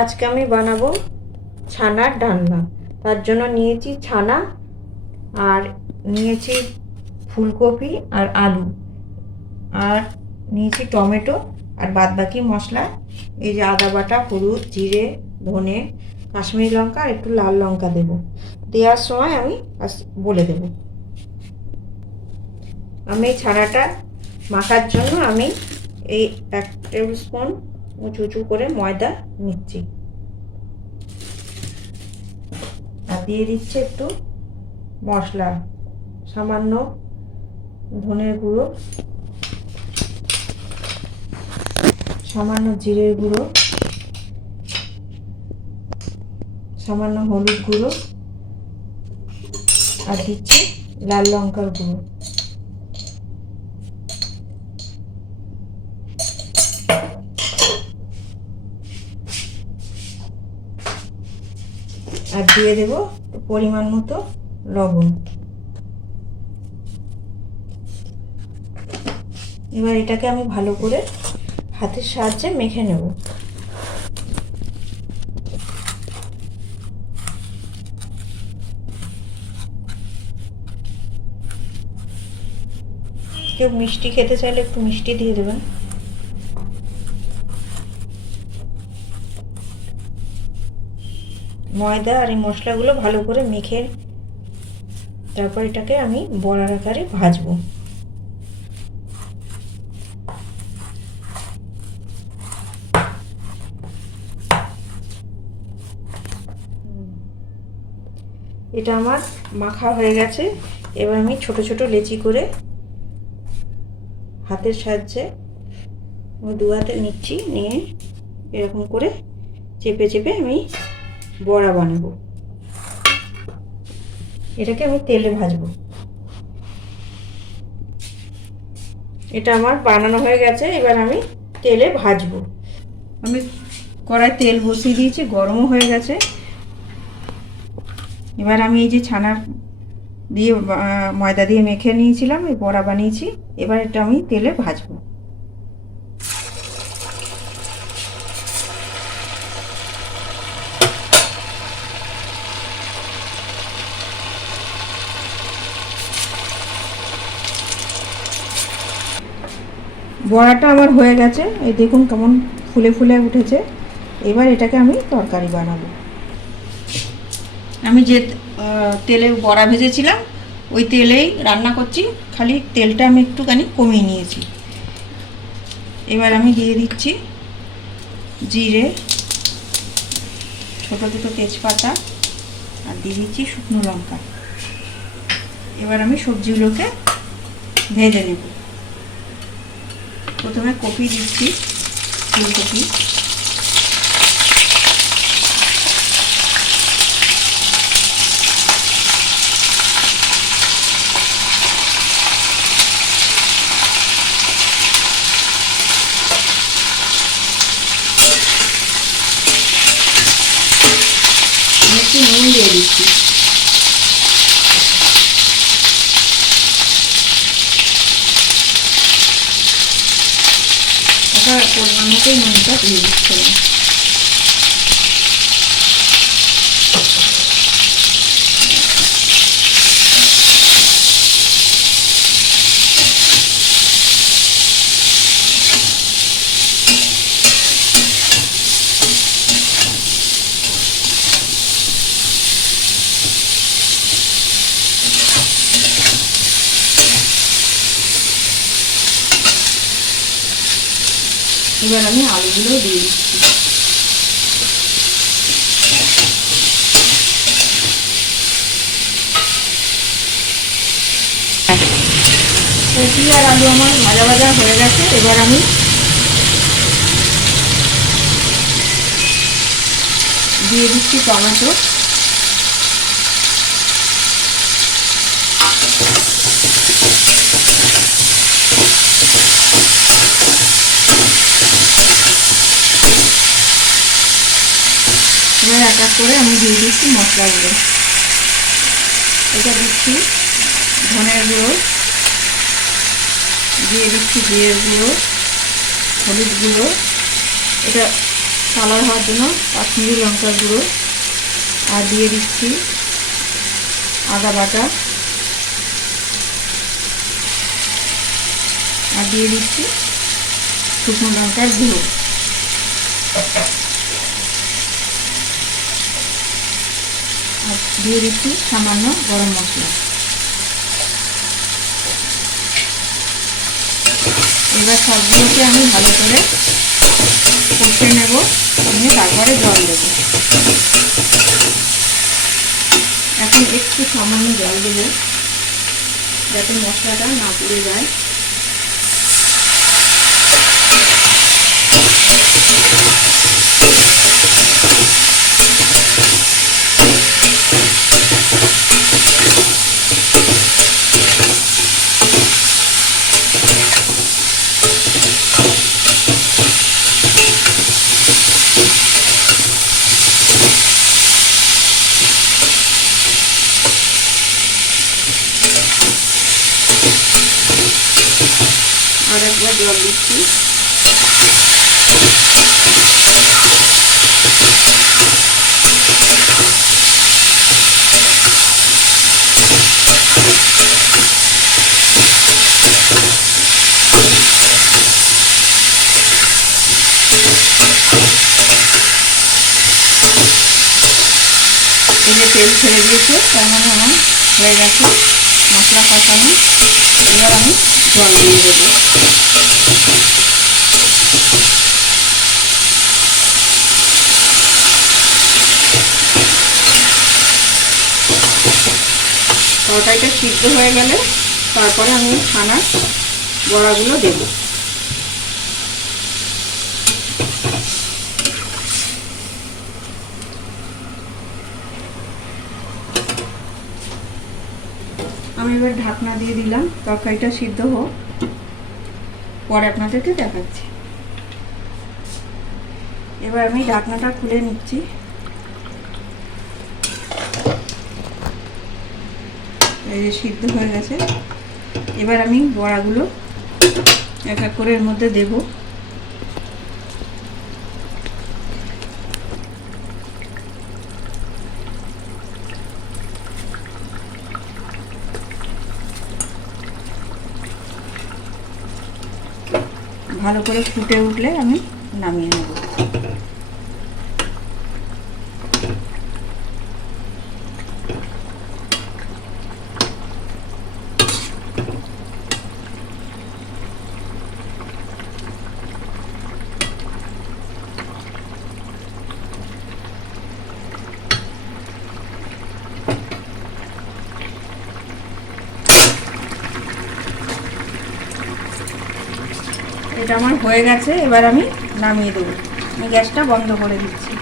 আজকে আমি বানাবো ছানার ডালনা। তার জন্য নিয়েছি ছানা, আর নিয়েছি ফুলকপি আর আলু, আর নিয়েছি টমেটো, আর বাদবাকি মশলা এই যে আদা বাটা, হলুদ, জিরে, ধনে, কাশ্মীরি লঙ্কা আর একটু লাল লঙ্কা দেব। দেওয়ার সময় আমি বলে দেব। আমি এই ছানাটা মাখার জন্য আমি এই 1 টেবিল স্পুন উঁচু উঁচু করে ময়দা নিচ্ছি, আর দিয়ে দিচ্ছি একটু মশলা, সামান্য ধনের গুঁড়ো, সামান্য জিরের গুঁড়ো, সামান্য হলুদ গুঁড়ো, আর দিচ্ছি লাল লঙ্কার গুঁড়ো। আর দিয়ে দেব পরিমাণ মতো লবণ। এবার এটাকে আমি ভালো করে হাতের সাহায্যে মেখে নেব। কেউ মিষ্টি খেতে চাইলে একটু মিষ্টি দিয়ে দেবেন। ময়দা আর এই মশলাগুলো ভালো করে মেখে তারপর এটাকে আমি বড়ার আকারে ভাজবো। এটা আমার মাখা হয়ে গেছে। এবার আমি ছোট ছোট লেচি করে হাতের সাহায্যে দু হাতে নিচ্ছি, নিয়ে এরকম করে চেপে চেপে আমি বড়া বানাবো। এটাকে আমি তেলে ভাজবো। এটা আমার বানানো হয়ে গেছে, এবার আমি তেলে ভাজবো। আমি কড়াই তেল বসিয়ে দিয়েছি, গরমও হয়ে গেছে। এবার আমি এই যে ছানা দিয়ে ময়দা দিয়ে মেখে নিয়েছিলাম, এই বড়া বানিয়েছি, এবার এটা আমি তেলে ভাজবো। বড়াটা আমার হয়ে গেছে, এই দেখুন কেমন ফুলে ফুলে উঠেছে। এবার এটাকে আমি তরকারি বানাবো। আমি যে তেলে বড়া ভেজেছিলাম ওই তেলেই রান্না করছি, খালি তেলটা আমি একটুখানি কমিয়ে নিয়েছি। এবার আমি দিয়ে দিচ্ছি জিরে, ছোটো ছোটো তেজপাতা, আর দিয়ে দিচ্ছি শুকনো লঙ্কা। এবার আমি সবজিগুলোকে ভেজে নেব। প্রথমে কপি দিচ্ছি, ফুলকপি, একটু নুন দিয়ে দিচ্ছি। এটা পরিমাণ মতোই নুনটা দিয়ে দিচ্ছিলাম। এবার আমি আলুগুলো দিয়ে দিচ্ছি। কপি আর আলু আমার ভাজা ভাজা হয়ে গেছে। এবার আমি দিয়ে দিচ্ছি টমেটো, এবার এক এক করে আমি দিয়ে দিচ্ছি মশলাগুলো। এটা দিচ্ছি ধনের গুঁড়ো, দিয়ে দিচ্ছি জিরের গুঁড়ো, হলুদ গুঁড়ো, এটা কালার হওয়ার জন্য কাশ্মীরি লঙ্কার গুঁড়ো, আর দিয়ে দিচ্ছি আদা বাটা, আর দিয়ে দিচ্ছি শুকনো লঙ্কার গুঁড়ো, আর দিয়ে দিচ্ছি সামান্য গরম মশলা। এবার সবগুলোকে আমি ভালো করে কষে নেব, নিয়ে তারপরে জল দেব। এখন একটু সামান্য জল দেব যাতে মশলাটা না পুড়ে যায়। আর একবার জল দিচ্ছি। এই যে তেল ছেড়ে দিয়েছে, তার মানে আমার হয়ে গেছে মশলা কষানো। এবার আমি জল দিয়ে দেবো। তরকারিটা সিদ্ধ হয়ে গেলে তারপরে আমি ছানার বড়াগুলো দেব। আমি এবার ঢাকনা দিয়ে দিলাম, তরকারিটা সিদ্ধ হোক, পরে আপনাদেরকে দেখাচ্ছি। এবার আমি ঢাকনাটা খুলে নিচ্ছি। এই যে সিদ্ধ হয়ে গেছে। এবার আমি বড়াগুলো এক এক করে এর মধ্যে দেব। ভালো করে ফুটে উঠলে আমি নামিয়ে নেব। এটা আমার হয়ে গেছে, এবার আমি নামিয়ে দেবো। আমি গ্যাসটা বন্ধ করে দিচ্ছি।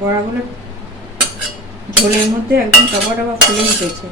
বড়াগুলো ঝোলের মধ্যে একদম টপা টপা ফুলে উঠেছে।